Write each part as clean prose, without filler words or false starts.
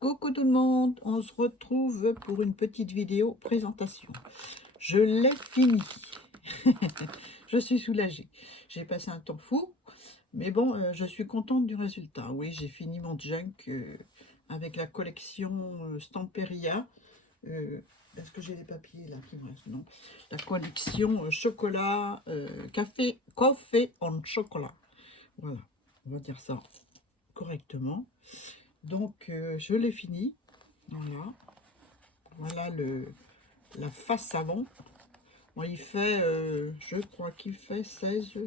Coucou tout le monde, on se retrouve pour une petite vidéo présentation. Je l'ai fini. Je suis soulagée. J'ai passé un temps fou, mais bon, je suis contente du résultat. Oui, j'ai fini mon junk avec la collection Stamperia. Est-ce que j'ai des papiers là qui me restent? Non. La collection chocolat, café en chocolat. Voilà, on va dire ça correctement. Donc, je l'ai fini. Voilà. Voilà la face avant. Bon, il fait, je crois qu'il fait 16,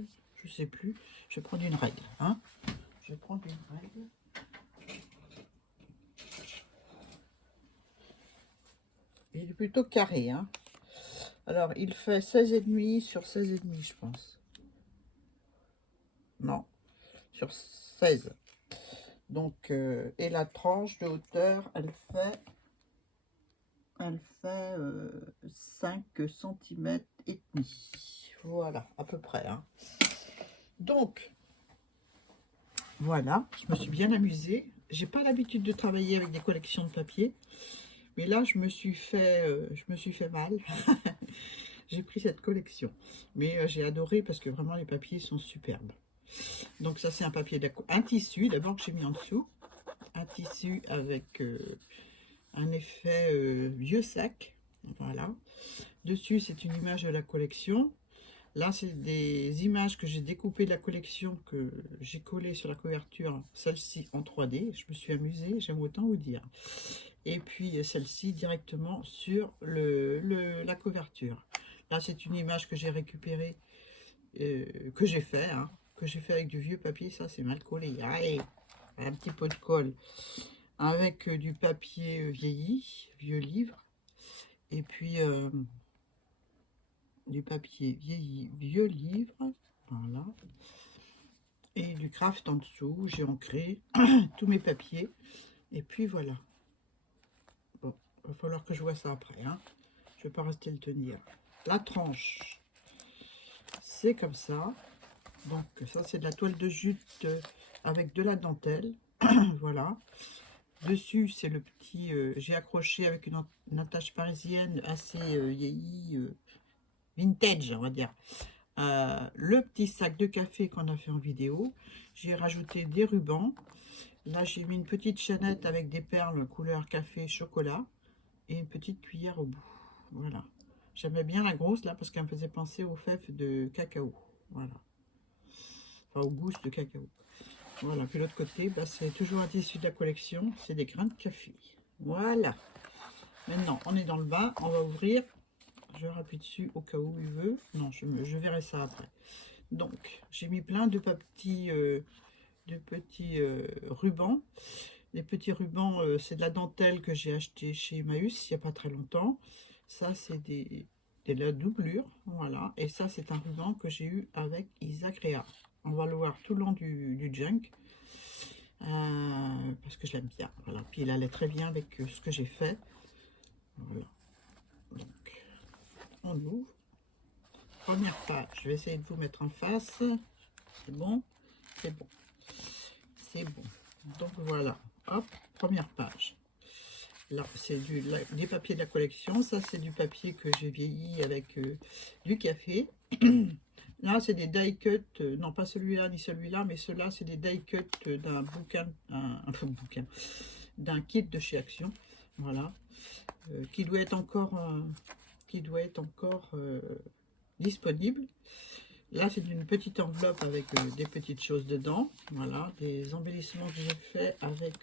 je sais plus. Je vais prendre une règle. Hein. Je vais prendre une règle. Il est plutôt carré. Hein. Alors, il fait 16,5 sur 16,5, je pense. Non, sur 16. Donc, et la tranche de hauteur, elle fait 5 cm et demi. Voilà, à peu près. Hein. Donc, voilà, je me suis bien amusée. J'ai pas l'habitude de travailler avec des collections de papier, mais là, je me suis fait mal. J'ai pris cette collection, mais j'ai adoré parce que vraiment les papiers sont superbes. Donc ça, c'est un tissu d'abord que j'ai mis en dessous, un tissu avec un effet vieux sac. Voilà. Dessus, c'est une image de la collection. Là, c'est des images que j'ai découpées de la collection que j'ai collées sur la couverture, celle-ci en 3D. Je me suis amusée, j'aime autant vous dire. Et puis celle-ci directement sur la couverture. Là, c'est une image que j'ai récupérée, que j'ai fait, hein, que j'ai fait avec du vieux papier. Ça, c'est mal collé. Allez, un petit pot de colle avec du papier vieilli, vieux livre. Et puis du papier vieilli, vieux livre. Voilà. Et du craft en dessous. J'ai ancré tous mes papiers. Et puis voilà. Bon, il va falloir que je vois ça après. Hein. Je ne vais pas rester le tenir. La tranche, c'est comme ça. Donc ça, c'est de la toile de jute avec de la dentelle. Voilà. Dessus, c'est le petit... j'ai accroché avec une attache parisienne assez vieillie, vintage, on va dire. Le petit sac de café qu'on a fait en vidéo. J'ai rajouté des rubans. Là, j'ai mis une petite chaînette avec des perles couleur café chocolat et une petite cuillère au bout. Voilà. J'aimais bien la grosse là parce qu'elle me faisait penser aux fèves de cacao. Voilà. Enfin, aux gousses de cacao. Voilà. Puis l'autre côté, bah, c'est toujours un tissu de la collection. C'est des grains de café. Voilà. Maintenant, on est dans le bas. On va ouvrir. Je rappuie dessus au cas où il veut. Non, je verrai ça après. Donc, j'ai mis plein de petits, rubans. Les petits rubans, c'est de la dentelle que j'ai acheté chez Emmaüs il n'y a pas très longtemps. Ça, c'est de la doublure. Voilà. Et ça, c'est un ruban que j'ai eu avec Isaac Réa. On va le voir tout le long du junk. Parce que je l'aime bien. Voilà. Puis il allait très bien avec ce que j'ai fait. Voilà. Donc, on ouvre. Première page. Je vais essayer de vous mettre en face. C'est bon. C'est bon. C'est bon. Donc voilà. Hop. Première page. Là, c'est des papiers de la collection. Ça, c'est du papier que j'ai vieilli avec du café. Là, c'est des die cut. Non, pas celui-là ni celui-là, mais ceux-là, c'est des die cut d'un bouquin, bouquin, d'un kit de chez Action. Voilà. Qui doit être encore, disponible. Là, c'est une petite enveloppe avec des petites choses dedans. Voilà, des embellissements que j'ai fait avec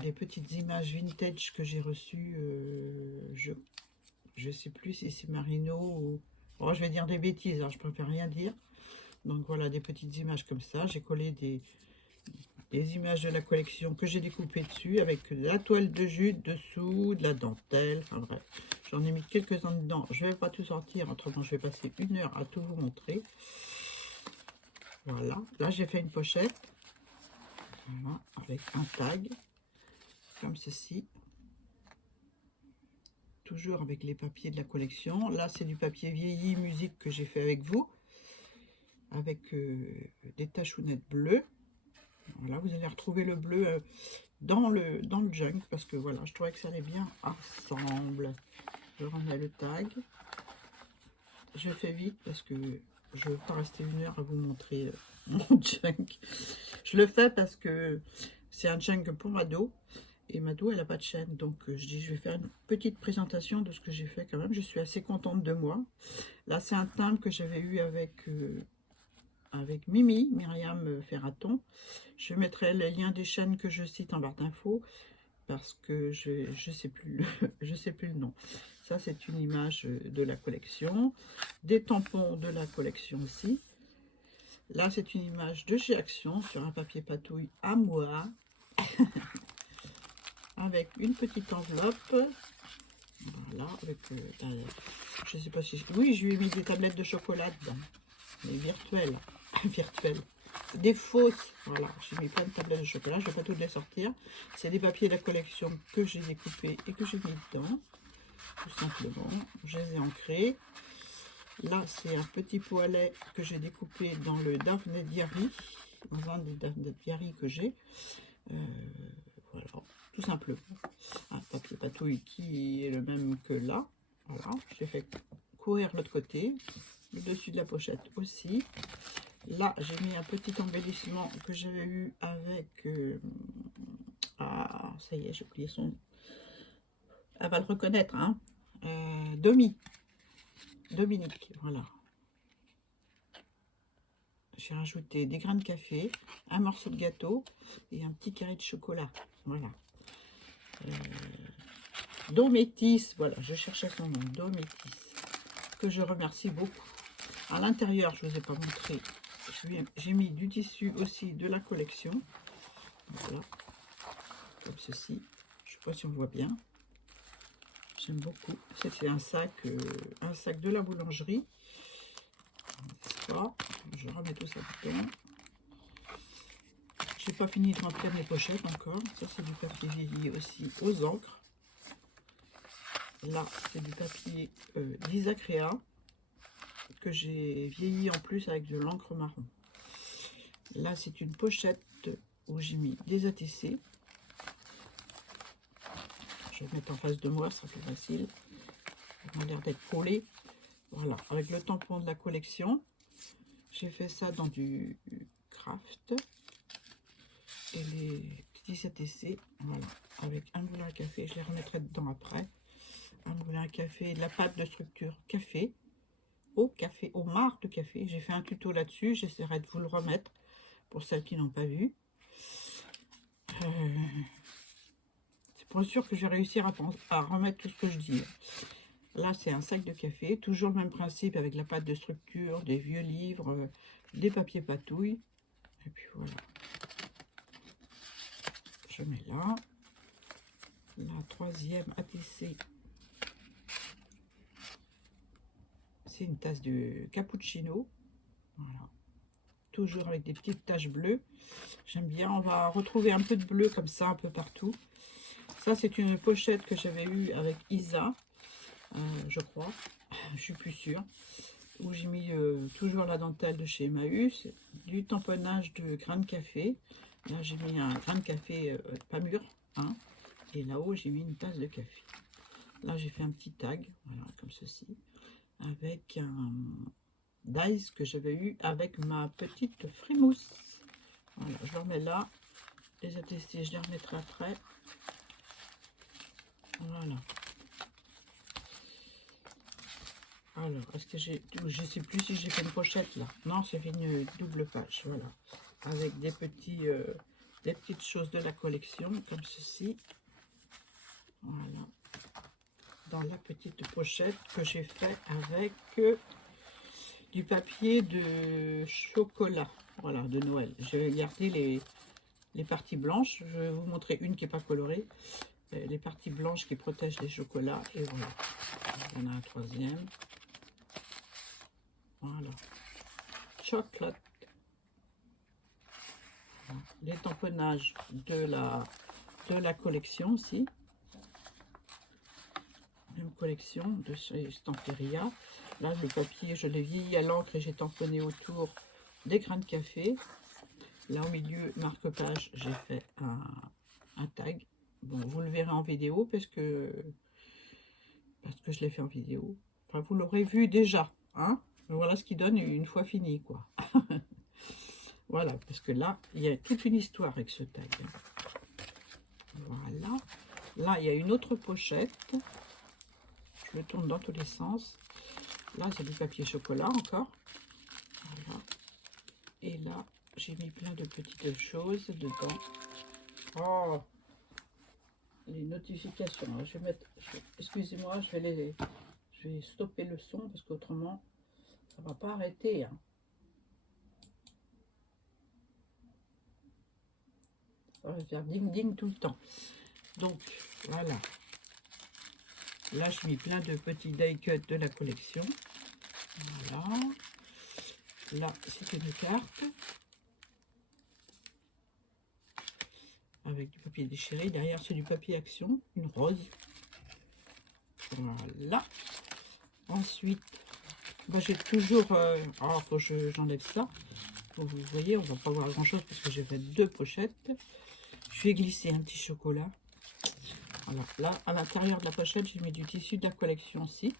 des petites images vintage que j'ai reçues. Je sais plus si c'est Marino ou... Bon, je vais dire des bêtises, alors je préfère rien dire. Donc voilà, des petites images comme ça. J'ai collé des images de la collection que j'ai découpées dessus avec de la toile de jute dessous, de la dentelle. Enfin bref, j'en ai mis quelques-uns dedans. Je ne vais pas tout sortir, autrement je vais passer 1 heure à tout vous montrer. Voilà, là j'ai fait une pochette. Voilà, avec un tag, comme ceci. Toujours avec les papiers de la collection. Là, c'est du papier vieilli musique que j'ai fait avec vous. Avec des tachounettes bleues. Voilà, vous allez retrouver le bleu dans le junk, parce que voilà, je trouvais que ça allait bien ensemble. Je remets le tag. Je fais vite parce que je ne veux pas rester 1 heure à vous montrer mon junk. Je le fais parce que c'est un junk pour Mado. Et Mado, elle n'a pas de chaîne. Donc, je dis, je vais faire une petite présentation de ce que j'ai fait quand même. Je suis assez contente de moi. Là, c'est un timbre que j'avais eu avec Mimi, Myriam Ferraton. Je mettrai les liens des chaînes que je cite en barre d'infos parce que je sais plus je sais plus le nom. Ça, c'est une image de la collection. Des tampons de la collection aussi. Là, c'est une image de chez Action sur un papier patouille à moi. Avec une petite enveloppe. Voilà, avec je sais pas si... Oui, je lui ai mis des tablettes de chocolat dedans. Mais virtuelles. Virtuelles. Des fausses. Voilà, j'ai mis plein de tablettes de chocolat. Je ne vais pas toutes les sortir. C'est des papiers de la collection que j'ai découpés et que j'ai mis dedans. Tout simplement. Je les ai ancrés. Là, c'est un petit poêlet que j'ai découpé dans le Daphne Diary. Dans un des Daphne Diary que j'ai. Voilà, tout simplement. Un papier patouille qui est le même que là. Voilà, je l'ai fait courir l'autre côté. Le dessus de la pochette aussi. Là, j'ai mis un petit embellissement que j'avais eu avec... ah, ça y est, j'ai oublié son... Elle va le reconnaître, hein. Dominique, voilà. J'ai rajouté des grains de café, un morceau de gâteau et un petit carré de chocolat. Voilà. Dométis, voilà, je cherchais son nom, Dométis, que je remercie beaucoup. À l'intérieur, je ne vous ai pas montré, j'ai mis du tissu aussi de la collection. Voilà, comme ceci. Je ne sais pas si on voit bien. J'aime beaucoup. C'était un sac de la boulangerie. N'est-ce pas? Je remets tout ça dedans. J'ai pas fini de remplir mes pochettes encore. Ça, c'est du papier vieilli aussi aux encres. Là, c'est du papier d'Isacrea que j'ai vieilli en plus avec de l'encre marron. Là, c'est une pochette où j'ai mis des ATC. Je vais mettre en face de moi, ça sera plus facile. Ça a l'air d'être collé. Voilà, avec le tampon de la collection. J'ai fait ça dans du craft. Et les petits ATC, voilà, avec un moulin à café. Je les remettrai dedans après. Un moulin à café, de la pâte de structure café. Au marc de café. J'ai fait un tuto là-dessus. J'essaierai de vous le remettre pour celles qui n'ont pas vu. C'est pas sûr que je vais réussir à remettre tout ce que je dis. Là, c'est un sac de café. Toujours le même principe avec la pâte de structure, des vieux livres, des papiers patouilles. Et puis voilà. Je mets là. La troisième ATC. C'est une tasse de cappuccino. Voilà. Toujours avec des petites taches bleues. J'aime bien. On va retrouver un peu de bleu comme ça un peu partout. Ça, c'est une pochette que j'avais eue avec Isa, je crois. Je suis plus sûre. Où j'ai mis toujours la dentelle de chez Emmaüs, du tamponnage de grains de café. Là, j'ai mis un grain de café pas mûr. Hein, et là-haut, j'ai mis une tasse de café. Là, j'ai fait un petit tag, voilà, comme ceci, avec un dice que j'avais eu avec ma petite frimousse. Voilà, je le remets là. Les ATC, je les remettrai après. Voilà. Alors, est-ce que je sais plus si j'ai fait une pochette là. Non, c'est une double page, voilà. Avec des petites choses de la collection, comme ceci. Voilà. Dans la petite pochette que j'ai fait avec du papier de chocolat, voilà, de Noël. Je vais garder les parties blanches. Je vais vous montrer une qui n'est pas colorée. Les parties blanches qui protègent les chocolats. Et voilà. On a un troisième. Voilà. Chocolat. Voilà. Les tamponnages de la collection aussi. Même collection de chez Stamperia. Là, le papier, je l'ai vieilli à l'encre et j'ai tamponné autour des grains de café. Là au milieu, marque-page, j'ai fait un tag. Bon, vous le verrez en vidéo parce que je l'ai fait en vidéo. Enfin, vous l'aurez vu déjà, hein. Voilà ce qui donne une fois fini, quoi. Voilà, parce que là, il y a toute une histoire avec ce tag. Voilà. Là, il y a une autre pochette. Je le tourne dans tous les sens. Là, c'est du papier chocolat encore. Voilà. Et là, j'ai mis plein de petites choses dedans. Oh, les notifications. Alors, je vais mettre... Excusez-moi, je vais stopper le son parce qu'autrement, ça va pas arrêter. Hein. Ça va faire ding ding tout le temps. Donc, voilà. Là, j'ai mis plein de petits die cuts de la collection. Voilà. Là, c'est une carte. Avec du papier déchiré. Derrière, c'est du papier action. Une rose. Voilà. Ensuite, bah, j'ai toujours... alors, faut que j'enlève ça. Donc, vous voyez, on va pas voir grand-chose parce que j'ai fait 2 pochettes. Je vais glisser un petit chocolat. Voilà. Là, à l'intérieur de la pochette, j'ai mis du tissu de la collection aussi.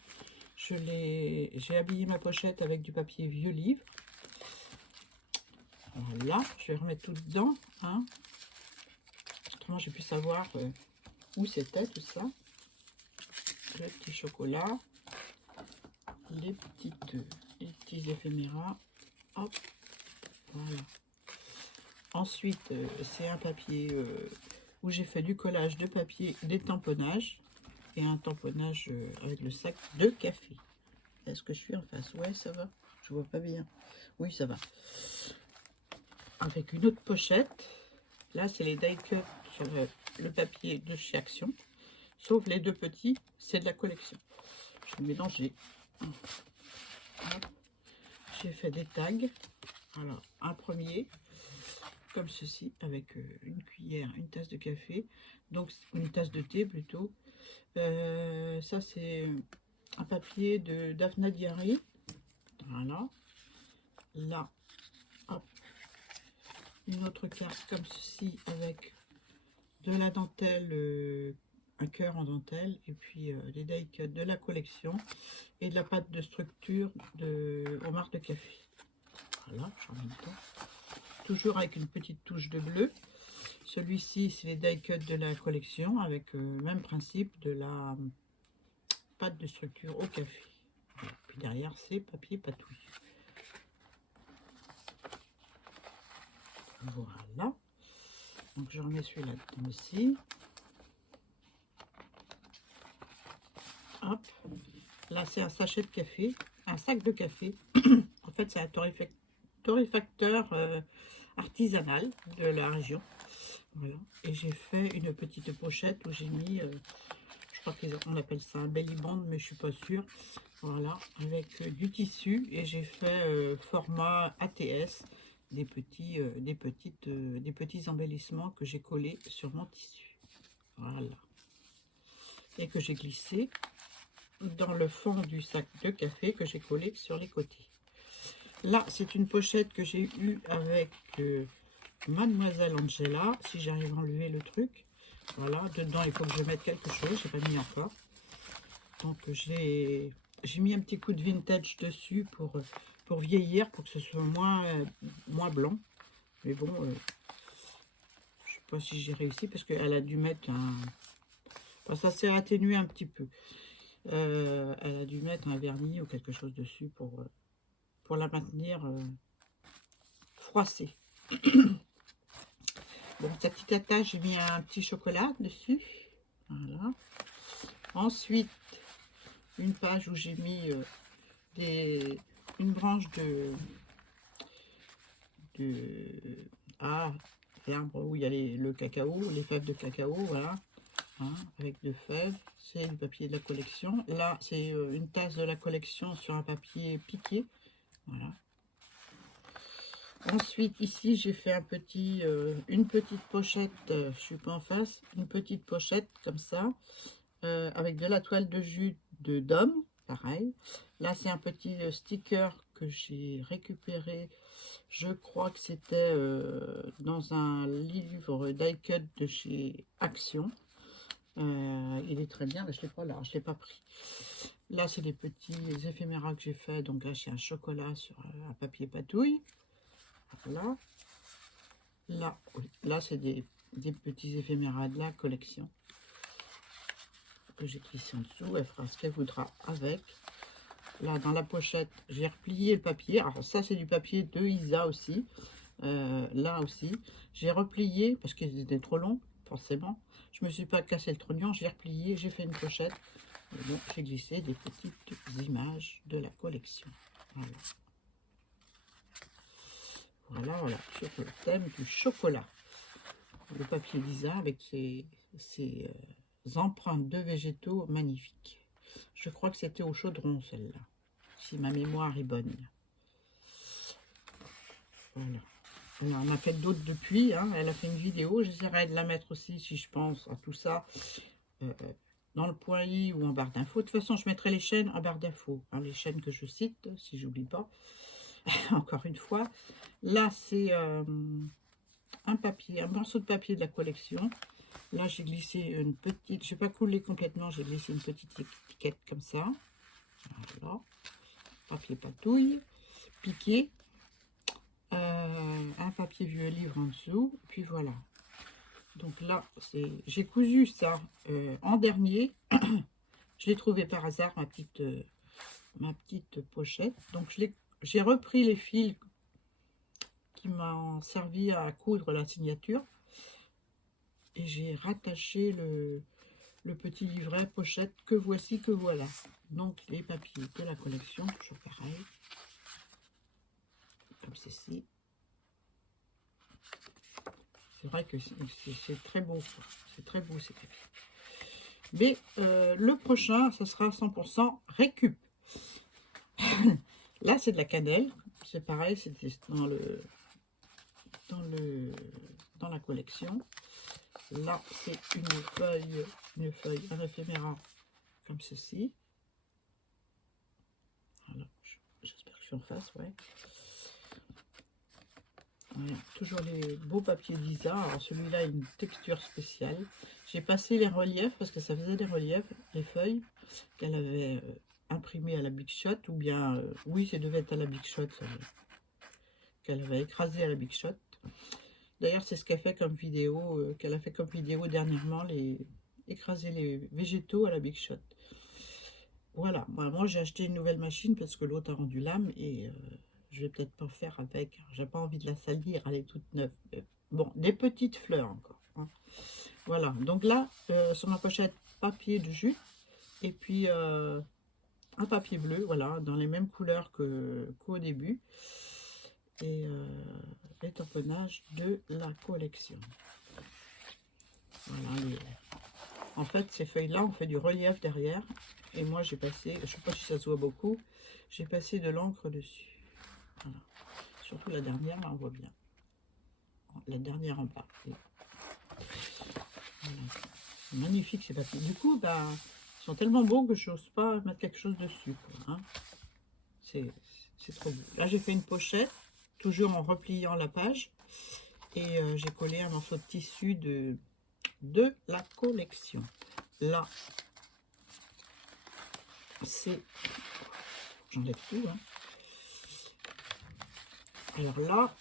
J'ai habillé ma pochette avec du papier vieux livre. Voilà, je vais remettre tout dedans. Hein. Autrement, j'ai pu savoir où c'était tout ça. Le petit chocolat, les petits éphéméras. Hop, voilà. Ensuite, c'est un papier où j'ai fait du collage de papier, des tamponnages et un tamponnage avec le sac de café. Est-ce que je suis en face? Ouais, ça va. Je vois pas bien. Oui, ça va. Avec une autre pochette. Là, c'est les die cuts sur le papier de chez Action. Sauf les 2 petits, c'est de la collection. Je vais mélanger. J'ai fait des tags. Alors, un premier, comme ceci, avec une cuillère, une tasse de café. Donc, une tasse de thé plutôt. Ça, c'est un papier de Daphna Diary. Voilà. Là, hop, une autre carte comme ceci avec de la dentelle, un cœur en dentelle, et puis les die cuts de la collection et de la pâte de structure aux marques de café. Voilà, j'en mets dedans. Toujours avec une petite touche de bleu. Celui-ci, c'est les die cuts de la collection avec même principe de la pâte de structure au café. Et puis derrière, c'est papier patouille. Voilà. Donc je remets celui-là dedans aussi. Hop. Là, c'est un sachet de café, un sac de café. En fait, c'est un torréfacteur artisanal de la région. Voilà. Et j'ai fait une petite pochette où j'ai mis, je crois qu'on appelle ça un belly band, mais je suis pas sûre. Voilà, avec du tissu et j'ai fait format ATS, des petits embellissements que j'ai collés sur mon tissu. Voilà. Et que j'ai glissé dans le fond du sac de café que j'ai collé sur les côtés. Là, c'est une pochette que j'ai eue avec Mademoiselle Angela, si j'arrive à enlever le truc. Voilà, dedans, il faut que je mette quelque chose, j'ai pas mis encore. Donc, j'ai mis un petit coup de vintage dessus pour vieillir, pour que ce soit moins blanc. Mais bon, je sais pas si j'ai réussi, parce qu'elle a dû mettre un... Enfin, ça s'est atténué un petit peu. Elle a dû mettre un vernis ou quelque chose dessus pour la maintenir froissée. Donc, sa petite attache, j'ai mis un petit chocolat dessus. Voilà. Ensuite, une page où j'ai mis une branche l'arbre où il y a le cacao, les fèves de cacao, voilà. Hein, avec 2 fèves, c'est du papier de la collection. Là, c'est une tasse de la collection sur un papier piqué. Voilà. Ensuite, ici, j'ai fait une petite pochette, je suis pas en face, une petite pochette comme ça, avec de la toile de jus d'homme, pareil. Là, c'est un petit sticker que j'ai récupéré, je crois que c'était dans un livre die-cut de chez Action. Il est très bien, mais je ne l'ai pas là, je ne l'ai pas pris. Là, c'est des petits éphéméras que j'ai fait. Donc là, c'est un chocolat sur un papier patouille. Voilà. Là, oui, là c'est des petits éphéméras de la collection que j'ai glissé en dessous. Elle fera ce qu'elle voudra avec. Là, dans la pochette, j'ai replié le papier. Alors ça, c'est du papier de Isa aussi. Là aussi, j'ai replié parce qu'il était trop long, forcément. Je me suis pas cassé le trognon, j'ai replié, j'ai fait une pochette. Et donc, j'ai glissé des petites images de la collection. Voilà. Voilà, voilà, sur le thème du chocolat. Le papier d'Isa avec ses empreintes de végétaux magnifiques. Je crois que c'était au chaudron, celle-là, si ma mémoire est bonne. Voilà. Alors, on a fait d'autres depuis, hein. Elle a fait une vidéo, j'essaierai de la mettre aussi, si je pense à tout ça, dans le point I ou en barre d'infos. De toute façon, je mettrai les chaînes en barre d'infos, hein, les chaînes que je cite, si j'oublie pas. Encore une fois, là, c'est un papier, un morceau de papier de la collection. Là, j'ai glissé une petite, je n'ai pas coulé complètement, j'ai glissé une petite étiquette comme ça. Voilà. Papier patouille, piqué. Un papier vieux livre en dessous, puis voilà. Donc là, j'ai cousu ça en dernier. Je l'ai trouvé par hasard, ma petite pochette. Donc j'ai repris les fils qui m'ont servi à coudre la signature et j'ai rattaché le petit livret pochette que voici, que voilà. Donc les papiers de la collection, toujours pareil, comme ceci. C'est vrai que c'est très beau, c'est très beau ces papiers. Mais le prochain, ça sera 100% récup. Là, c'est de la cannelle. C'est pareil, c'était dans la collection. Là, c'est une feuille, un éphéméra comme ceci. Voilà, j'espère que je suis en face, ouais. Voilà, toujours les beaux papiers d'Isa. Alors celui-là a une texture spéciale. J'ai passé les reliefs parce que ça faisait des reliefs, les feuilles qu'elle avait imprimées à la Big Shot. Ou bien, oui, ça devait être à la Big Shot, qu'elle avait écrasé à la Big Shot. D'ailleurs, c'est ce qu'elle fait comme vidéo, qu'elle a fait comme vidéo dernièrement, écraser les végétaux à la Big Shot. Voilà, moi j'ai acheté une nouvelle machine parce que l'autre a rendu l'âme et je vais peut-être pas faire avec. J'ai pas envie de la salir, elle est toute neuve. Bon, des petites fleurs encore. Hein. Voilà, donc là, sur ma pochette, papier de jute et puis un papier bleu, voilà, dans les mêmes couleurs qu'au début. Et les tamponnages de la collection. Voilà, en fait, ces feuilles-là, on fait du relief derrière. Et moi, j'ai passé, je ne sais pas si ça se voit beaucoup, j'ai passé de l'encre dessus. Voilà. Surtout la dernière, là, on voit bien. La dernière en bas. Voilà. C'est magnifique ces papiers. Du coup, bah, ils sont tellement beaux que je n'ose pas mettre quelque chose dessus. Hein. C'est trop beau. Là, j'ai fait une pochette, toujours en repliant la page. Et j'ai collé un morceau de tissu de la collection. Là, c'est... J'enlève tout. Hein. Alors là,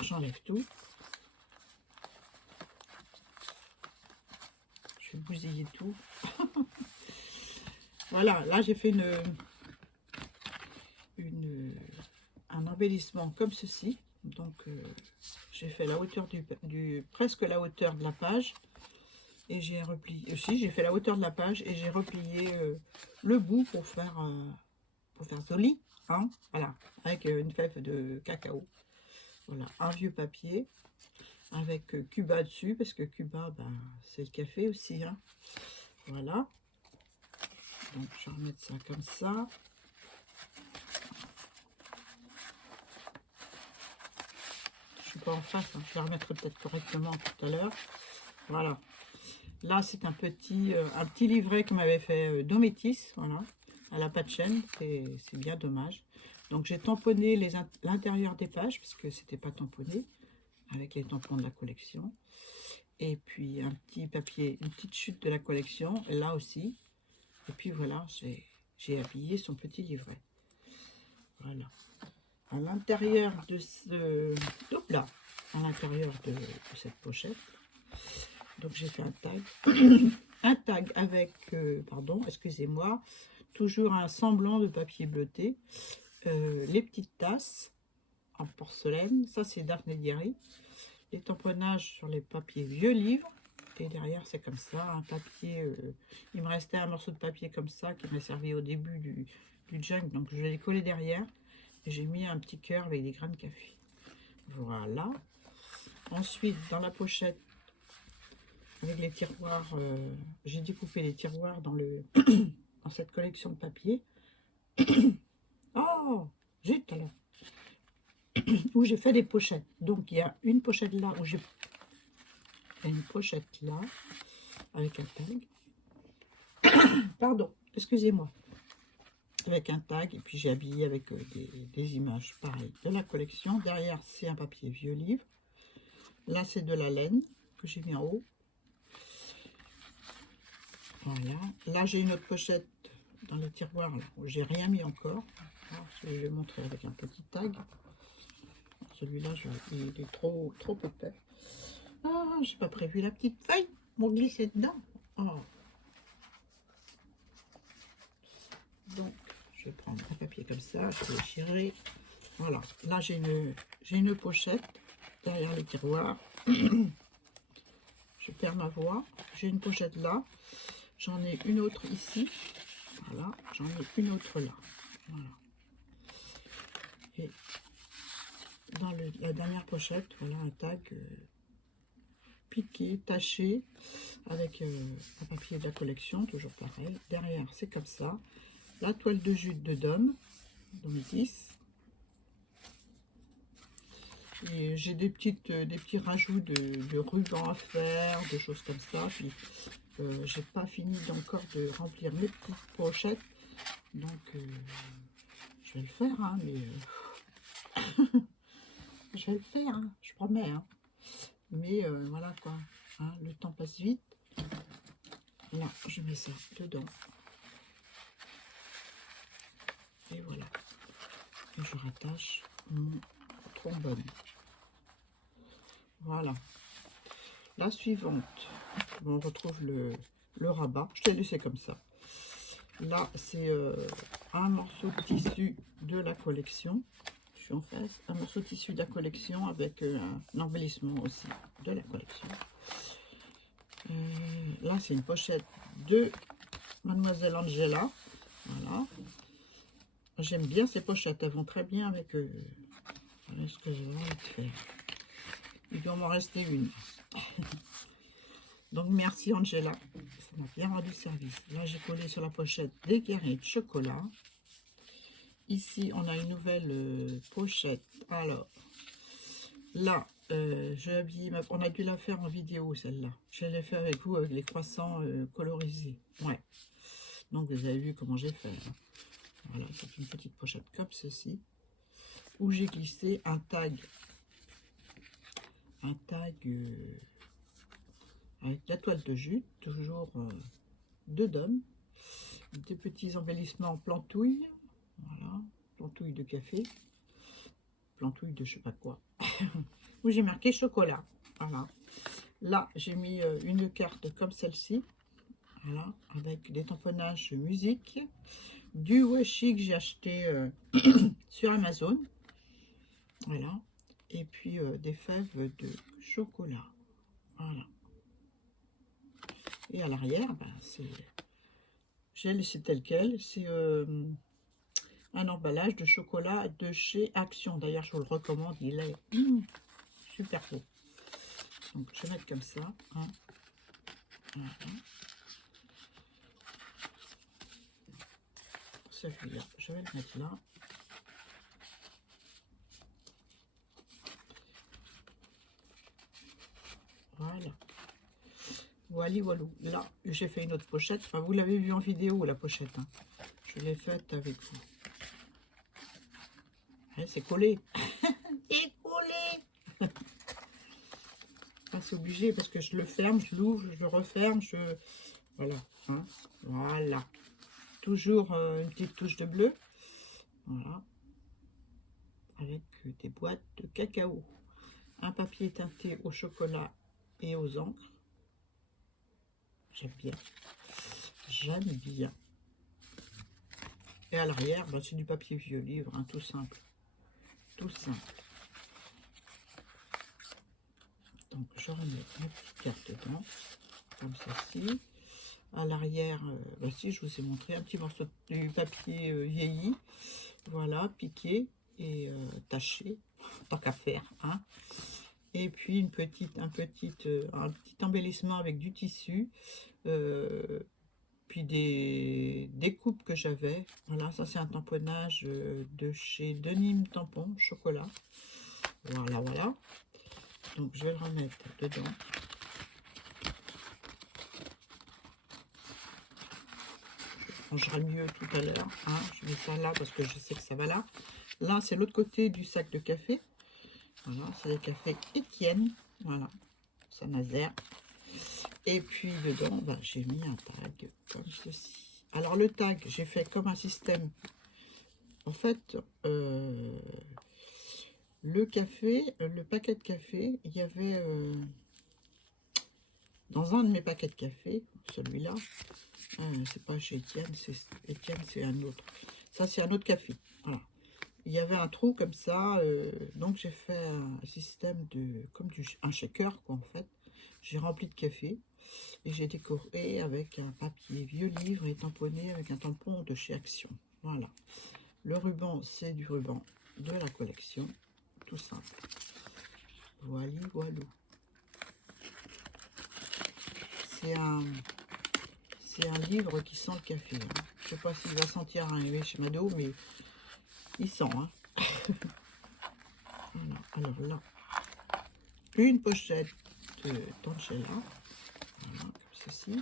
j'enlève tout. Je vais bousiller tout. Voilà, là j'ai fait un embellissement comme ceci. Donc j'ai fait la hauteur presque la hauteur de la page. Et j'ai replié aussi, j'ai fait la hauteur de la page et j'ai replié le bout pour faire joli. Hein, voilà, avec une fève de cacao. Voilà, un vieux papier avec Cuba dessus, parce que Cuba, ben, c'est le café aussi. Hein. Voilà. Donc, je vais remettre ça comme ça. Je suis pas en face, hein. Je vais remettre peut-être correctement tout à l'heure. Voilà. Là, c'est un petit livret que m'avait fait Dométis. Voilà. Elle n'a pas de chaîne, c'est bien dommage. Donc j'ai tamponné l'intérieur des pages parce que c'était pas tamponné avec les tampons de la collection. Et puis un petit papier, une petite chute de la collection, là aussi. Et puis voilà, j'ai habillé son petit livret. Voilà. À l'intérieur de ce... Hop là, à l'intérieur de cette pochette. Donc j'ai fait un tag. Un tag avec, pardon, excusez-moi, toujours un semblant de papier bleuté. Les petites tasses en porcelaine, ça c'est Daphné Diary. Les tamponnages sur les papiers vieux livres. Et derrière c'est comme ça, un papier, il me restait un morceau de papier comme ça qui m'a servi au début du junk, donc je l'ai collé derrière. Et j'ai mis un petit cœur avec des grains de café. Voilà. Ensuite, dans la pochette, avec les tiroirs, j'ai découpé les tiroirs dans, dans cette collection de papier. Oh, zut alors. Où j'ai fait des pochettes. Donc, il y a une pochette là où j'ai fait une pochette là, avec un tag. Pardon, excusez-moi. Avec un tag, et puis j'ai habillé avec des images pareilles de la collection. Derrière, c'est un papier vieux livre. Là, c'est de la laine que j'ai mis en haut. Voilà. Là, j'ai une autre pochette dans le tiroir là, où j'ai rien mis encore. Alors, je vais le montrer avec un petit tag. Celui-là, il est trop épais. Ah, j'ai pas prévu la petite feuille pour glisser dedans. Oh. Donc, je vais prendre un papier comme ça, je vais déchirer. Voilà. Là, j'ai une pochette derrière le tiroir. Je perds ma voix. J'ai une pochette là. J'en ai une autre ici. Voilà. J'en ai une autre là. Voilà. Et dans la dernière pochette, voilà un tag piqué, taché, avec un papier de la collection, toujours pareil. Derrière, c'est comme ça. La toile de jute de Dom, donc 10. Et j'ai des petits rajouts de rubans à faire, de choses comme ça. Puis j'ai pas fini encore de remplir mes petites pochettes. Donc je vais le faire, hein, mais je vais le faire, hein, je promets. Hein. Mais voilà quoi, hein, le temps passe vite. Là, je mets ça dedans. Et voilà. Et je rattache mon trombone. Voilà. La suivante, on retrouve le rabat. Je l'ai laissé comme ça. Là, c'est un morceau de tissu de la collection. Je suis en face. Un morceau de tissu de la collection avec un embellissement aussi de la collection. Là, c'est une pochette de Mademoiselle Angela. Voilà. J'aime bien ces pochettes. Elles vont très bien avec ce que j'ai envie de faire. Il doit m'en rester une. Donc, merci Angela. Ça m'a bien rendu service. Là, j'ai collé sur la pochette des carrés de chocolat. Ici, on a une nouvelle pochette. Alors, là, on a dû la faire en vidéo, celle-là. Je l'ai fait avec vous, avec les croissants colorisés. Ouais. Donc, vous avez vu comment j'ai fait. Hein. Voilà, c'est une petite pochette comme ceci. Où j'ai glissé un tag. Un tag avec la toile de jute, toujours de Dom. Des petits embellissements en plantouille. Voilà, plantouille de café. Plantouille de je sais pas quoi. Où j'ai marqué chocolat. Voilà. Là, j'ai mis une carte comme celle-ci. Voilà, avec des tamponnages musique. Du washi que j'ai acheté sur Amazon. Voilà. Et puis des fèves de chocolat. Voilà. Et à l'arrière, ben, j'ai laissé tel quel. C'est un emballage de chocolat de chez Action. D'ailleurs, je vous le recommande. Il est super beau. Donc, je vais mettre comme ça. Hein. Voilà. Celui-là, je vais le mettre là. Voilà. Voilà, voilà. Là, j'ai fait une autre pochette. Enfin, vous l'avez vu en vidéo, la pochette. Hein. Je l'ai faite avec vous. Ouais, c'est collé. C'est collé. Ah, c'est obligé parce que je le ferme, je l'ouvre, je le referme, voilà. Hein, voilà. Toujours une petite touche de bleu. Voilà. Avec des boîtes de cacao. Un papier teinté au chocolat et aux encres. J'aime bien. J'aime bien. Et à l'arrière, bah, c'est du papier vieux livre, hein, tout simple. Tout simple. Donc je remets mes petites cartes dedans, comme ceci. À l'arrière, bah, si je vous ai montré un petit morceau de papier vieilli, voilà, piqué et taché, tant qu'à faire, hein. Et puis un petit embellissement avec du tissu, puis des coupes que j'avais. Voilà, ça c'est un tamponnage de chez Denim Tampon Chocolat. Voilà, voilà. Donc je vais le remettre dedans. Je rangerai mieux tout à l'heure. Hein. Je mets ça là parce que je sais que ça va là. Là, c'est l'autre côté du sac de café. Voilà, c'est le café Étienne. Voilà, Saint-Nazaire. Et puis dedans, bah, j'ai mis un tag comme ceci. Alors le tag, j'ai fait comme un système. En fait, le café, le paquet de café, il y avait dans un de mes paquets de café, celui-là, c'est pas chez Étienne, c'est un autre. Ça, c'est un autre café. Voilà. Il y avait un trou comme ça, donc j'ai fait un système de comme un shaker quoi en fait. J'ai rempli de café et j'ai décoré avec un papier vieux livre et tamponné avec un tampon de chez Action. Voilà. Le ruban, c'est du ruban de la collection, tout simple. Voilà, voilà. C'est un livre qui sent le café. Hein. Je sais pas s'il va sentir arriver chez Mado, mais il sent. Hein. Voilà. Alors là, une pochette d'Angela, voilà, comme ceci,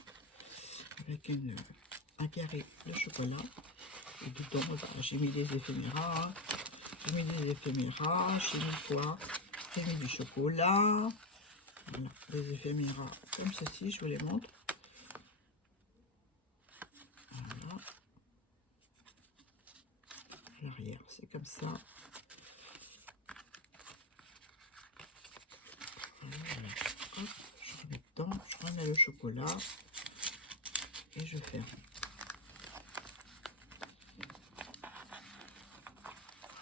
avec un carré de chocolat. Et dedans, bah, j'ai mis des éphéméras. Hein. J'ai mis des éphéméras. J'ai mis quoi? J'ai mis du chocolat. Voilà, des éphéméras comme ceci, je vous les montre. Voilà. À l'arrière, c'est comme ça. Voilà. Hop, je remets dedans, je remets le chocolat et je ferme.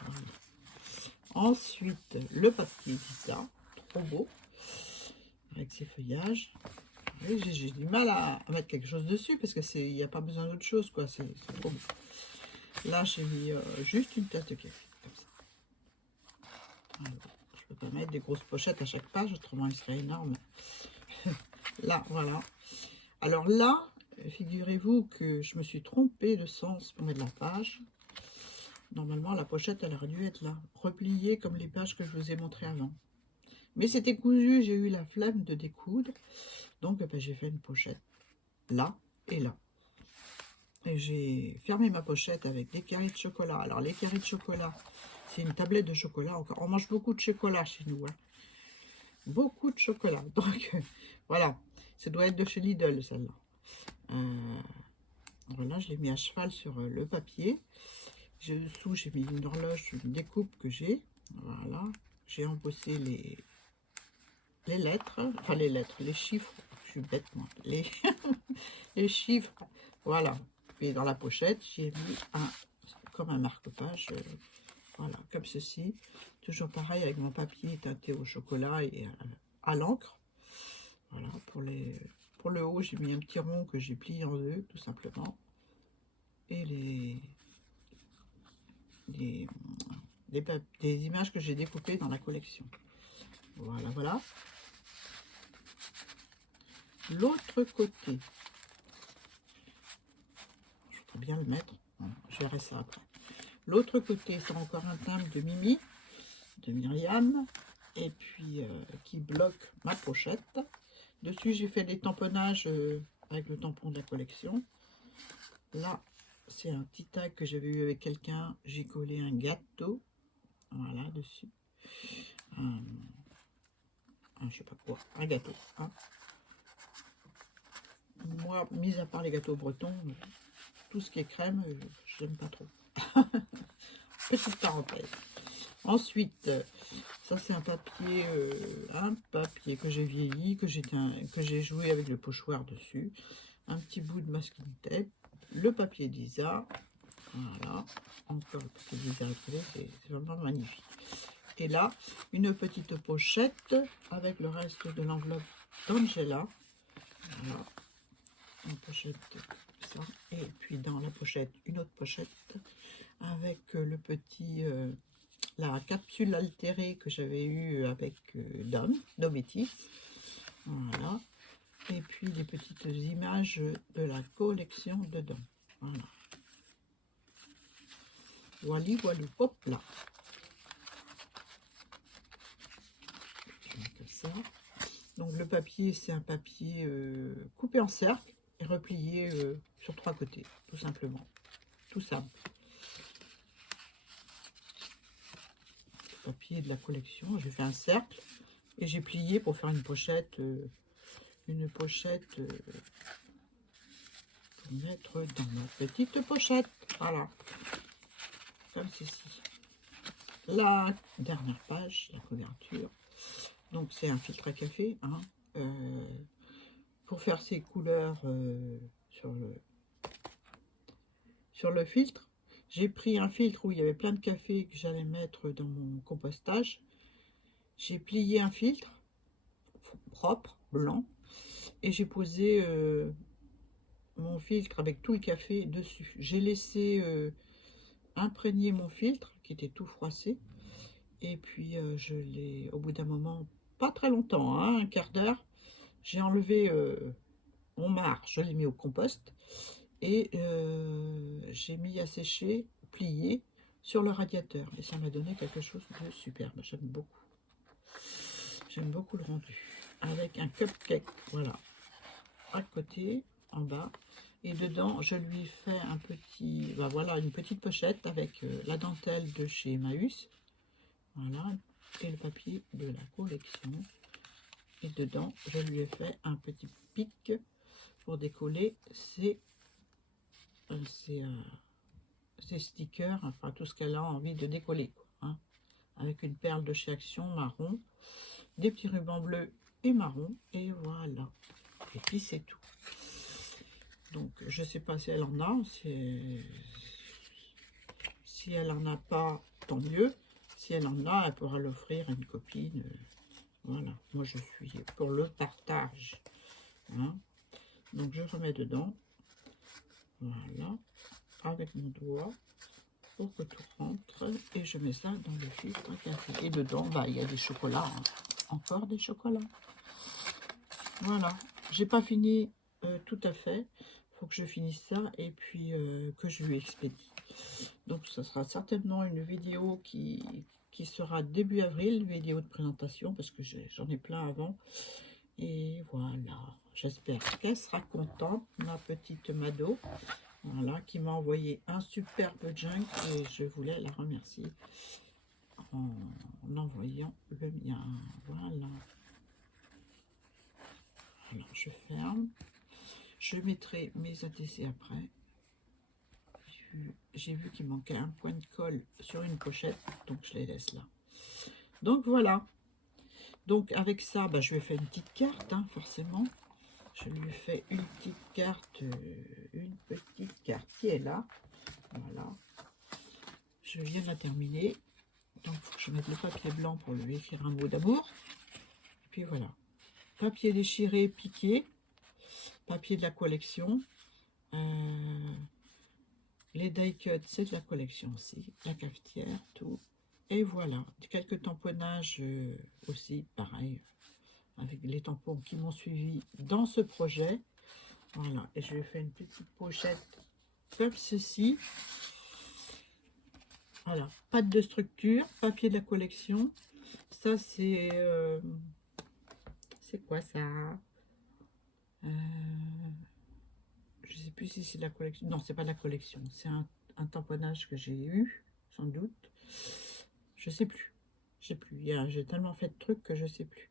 Voilà. Ensuite, le papier Vita, trop beau, avec ses feuillages. J'ai du mal à mettre quelque chose dessus parce que il n'y a pas besoin d'autre chose, quoi. C'est trop beau. Là, j'ai mis juste une tasse de café, comme ça. Alors, je peux pas mettre des grosses pochettes à chaque page, autrement il serait énorme. Là, voilà. Alors là, figurez-vous que je me suis trompée de sens pour mettre la page. Normalement, la pochette, elle aurait dû être là, repliée comme les pages que je vous ai montrées avant. Mais c'était cousu, j'ai eu la flemme de découdre. Donc, ben, j'ai fait une pochette là et là. Et j'ai fermé ma pochette avec des carrés de chocolat. Alors, les carrés de chocolat, c'est une tablette de chocolat. Encore. On mange beaucoup de chocolat chez nous. Hein. Beaucoup de chocolat. Donc, voilà. Ça doit être de chez Lidl, celle-là. Voilà, je l'ai mis à cheval sur le papier. Dessous, j'ai mis une horloge, une découpe que j'ai. Voilà. J'ai embossé les lettres. Enfin, les chiffres. Je suis bête, moi. Les chiffres. Voilà. Et dans la pochette, j'ai mis comme un marque-page. Voilà, comme ceci. Toujours pareil avec mon papier teinté au chocolat et à l'encre. Voilà, pour le haut, j'ai mis un petit rond que j'ai plié en deux, tout simplement. Et des images que j'ai découpées dans la collection. Voilà, voilà. L'autre côté, je voudrais bien le mettre. Voilà, je verrai ça après. L'autre côté, c'est encore un timbre de Mimi, de Myriam, et puis qui bloque ma pochette. Dessus, j'ai fait des tamponnages avec le tampon de la collection. Là, c'est un petit tag que j'avais eu avec quelqu'un. J'ai collé un gâteau Voilà, dessus. Je sais pas quoi, un gâteau. Hein. Moi, mis à part les gâteaux bretons, tout ce qui est crème, je n'aime pas trop. Petite parenthèse. Ensuite, ça c'est un papier que j'ai vieilli, que j'ai joué avec le pochoir dessus. Un petit bout de masking tape, le papier d'Isa. Voilà, encore le papier d'Isa, c'est vraiment magnifique. Et là, une petite pochette avec le reste de l'enveloppe d'Angela. Voilà, une pochette, ça. Et puis dans la pochette, une autre pochette avec le petit, la capsule altérée que j'avais eue avec Dométis. Voilà. Et puis des petites images de la collection dedans. Voilà. Voilà, voilà, hop là. Comme ça. Donc le papier, c'est un papier coupé en cercle et replié sur 3 côtés, tout simplement. Tout simple. Le papier de la collection, j'ai fait un cercle et j'ai plié pour faire une pochette pour mettre dans ma petite pochette. Voilà. Comme ceci. La dernière page, la couverture. Donc c'est un filtre à café. Hein, pour faire ces couleurs sur le filtre, j'ai pris un filtre où il y avait plein de café que j'allais mettre dans mon compostage. J'ai plié un filtre propre, blanc, et j'ai posé mon filtre avec tout le café dessus. J'ai laissé imprégner mon filtre qui était tout froissé, et puis je l'ai, au bout d'un moment, pas très longtemps, hein, un quart d'heure, j'ai enlevé mon marc, je l'ai mis au compost, et j'ai mis à sécher, plié sur le radiateur, et ça m'a donné quelque chose de superbe. J'aime beaucoup le rendu, avec un cupcake, voilà, à côté, en bas, et dedans je lui fais un petit, ben voilà, une petite pochette avec la dentelle de chez Emmaüs, voilà, et le papier de la collection, et dedans je lui ai fait un petit pic pour décoller ces stickers, enfin tout ce qu'elle a envie de décoller, quoi, hein, avec une perle de chez Action marron, des petits rubans bleus et marron, et voilà, et puis c'est tout. Donc je sais pas si elle en a, si elle en a pas, tant mieux. Si elle en a, elle pourra l'offrir à une copine. Voilà, moi je suis pour le partage, hein. Donc je remets dedans, voilà, avec mon doigt pour que tout rentre, et je mets ça dans le filtre à café. Et dedans, bah, il y a des chocolats, hein. Encore des chocolats. Voilà, j'ai pas fini tout à fait. Faut que je finisse ça et puis que je lui expédie. Donc ce sera certainement une vidéo qui sera début avril, vidéo de présentation, parce que j'en ai plein avant. Et voilà, j'espère qu'elle sera contente, ma petite Mado, voilà, qui m'a envoyé un superbe junk, et je voulais la remercier en envoyant le mien. Voilà. Alors je ferme, je mettrai mes ATC après. J'ai vu qu'il manquait un point de colle sur une pochette, donc je les laisse là. Donc voilà. Donc avec ça, bah, je lui ai fait une petite carte, hein, forcément. Je lui fais une petite carte qui est là. Voilà. Je viens de la terminer. Donc il faut que je mette le papier blanc pour lui écrire un mot d'amour. Et puis voilà. Papier déchiré, piqué. Papier de la collection. Les die cuts, c'est de la collection aussi. La cafetière, tout. Et voilà. Quelques tamponnages aussi, pareil. Avec les tampons qui m'ont suivi dans ce projet. Voilà. Et je lui ai fait une petite pochette comme ceci. Voilà. Pâte de structure. Papier de la collection. Ça, c'est... c'est quoi ça? Je sais plus si c'est de la collection. Non, c'est pas de la collection. C'est un tamponnage que j'ai eu, sans doute. Je sais plus. Je sais plus. J'ai tellement fait de trucs que je sais plus.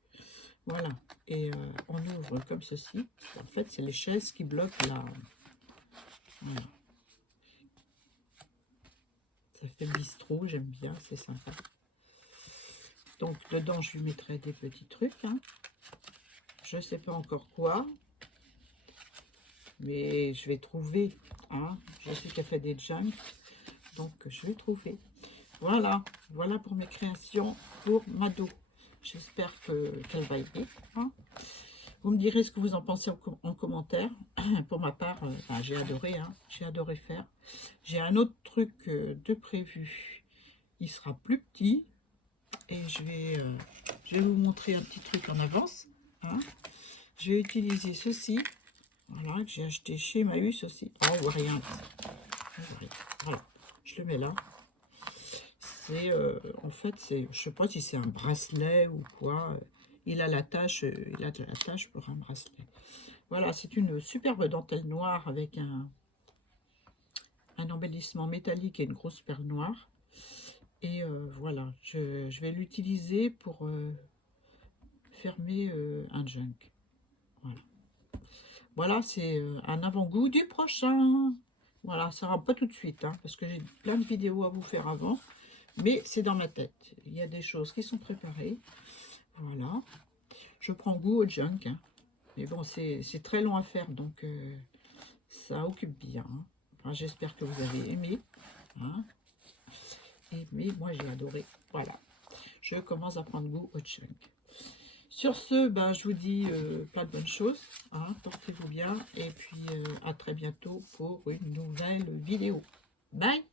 Voilà. Et on ouvre comme ceci. En fait, c'est les chaises qui bloquent là. Voilà. Ça fait bistrot, j'aime bien, c'est sympa. Donc, dedans, je lui mettrai des petits trucs. Hein. Je ne sais pas encore quoi. Mais je vais trouver. Hein. Je sais qu'elle fait des junk. Donc, je vais trouver. Voilà. Voilà pour mes créations pour Mado. J'espère qu'elle va aider. Hein. Vous me direz ce que vous en pensez en commentaire. Pour ma part, ben, j'ai adoré. Hein. J'ai adoré faire. J'ai un autre truc de prévu. Il sera plus petit. Et je vais vous montrer un petit truc en avance. Hein. Je vais utiliser ceci. Voilà, que j'ai acheté chez Emmaüs aussi. Oh, rien. Voilà, je le mets là. C'est, en fait, c'est, je sais pas si c'est un bracelet ou quoi. Il a l'attache, il a de l'attache pour un bracelet. Voilà, c'est une superbe dentelle noire avec un embellissement métallique et une grosse perle noire. Et voilà, je vais l'utiliser pour fermer un junk. Voilà. Voilà, c'est un avant-goût du prochain. Voilà, ça sera pas tout de suite, hein, parce que j'ai plein de vidéos à vous faire avant. Mais c'est dans ma tête. Il y a des choses qui sont préparées. Voilà. Je prends goût au junk. Hein. Mais bon, c'est très long à faire, donc ça occupe bien. Hein. Enfin, j'espère que vous avez aimé. Hein. Mais moi, j'ai adoré. Voilà. Je commence à prendre goût au junk. Sur ce, ben, je vous dis plein de bonnes choses. Hein, portez-vous bien. Et puis, à très bientôt pour une nouvelle vidéo. Bye!